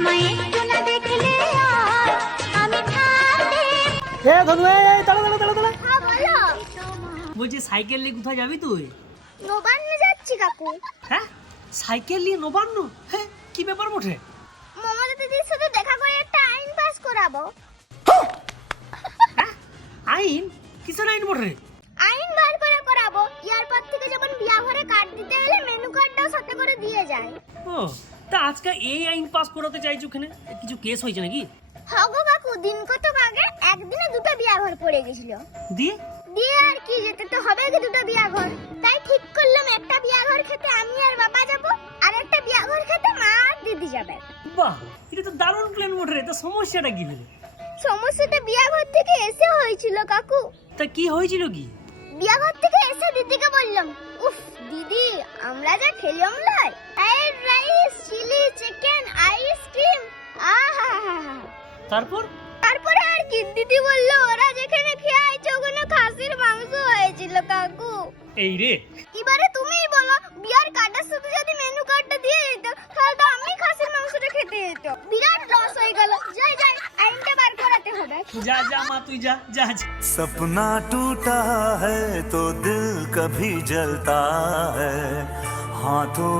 তোমায় একটু না দেখলে আর আমি থাকতে। এ ধনু এই দাঁড়া দাঁড়া দাঁড়া দাঁড়া। হ্যাঁ বলো। বলছি সাইকেল নিয়ে কোথায় যাবি তুই? নবান্ন যাচ্ছি কাকু। হ্যাঁ সাইকেল নিয়ে নবান্ন? হ্যাঁ কি ব্যাপার বটে? মমতা দিদির সাথে দেখা করে একটা আইন পাস করাবো। হ্যাঁ আইন? কিসের আইন বটে? আইন বার করে করাবো। এয়ারপোর্ট থেকে যখন বিয়া ঘরে কার্ড দিতে এলে মেনু কার্ডটাও সাথে করে দিয়ে যায়। ও তা আজকে এই আইন পাস করাতে চাইছো ওখানে? কিছু কেস হয়েছে নাকি? হগো কাকু দিন কতক আগে একদিনে দুটো বিয়া ঘর পড়ে গেছিল। দিয়ে দিয়ে আর কি যেতে তো হবে কি দুটো বিয়া ঘর। তাই ঠিক করলাম একটা বিয়া ঘর খেতে আমি আর বাবা যাব, আর একটা বিয়া ঘর খেতে মা আর দিদি যাবে। বাহ এটা তো দারুণ প্ল্যান বটে রে। তা সমস্যাটা কি হলো? সমস্যাটা বিয়া ঘর থেকে এসে হয়েছিল কাকু। তা কি হয়েছিল কি? বিয়া ঘর থেকে এসে দিদিকে বললাম, উফ দিদি আমরা যা খেলাম লাই, fried rice, chilli chicken, ice cream, আহা। তারপর? তারপরে আর কি দিদি বলল ওরা যেখানে খেয়ে আইছে ওখানে খাসির মাংস হয়েছিল কাকু। এই রে এবারে তুমিই বলো বিয়ার কার্ডের সাথে যদি মেনু কার্ডটা দিয়ে দিত তাহলে তো আমি খাসির মাংসটা খেতে যেত। বিরাট লস হয়ে গেল। যাই যাই আইনটা বার করাতে হবে। যা যা মা তুই যা যা যা। सपना टूटा है तो दिल कभी जलता है हाथों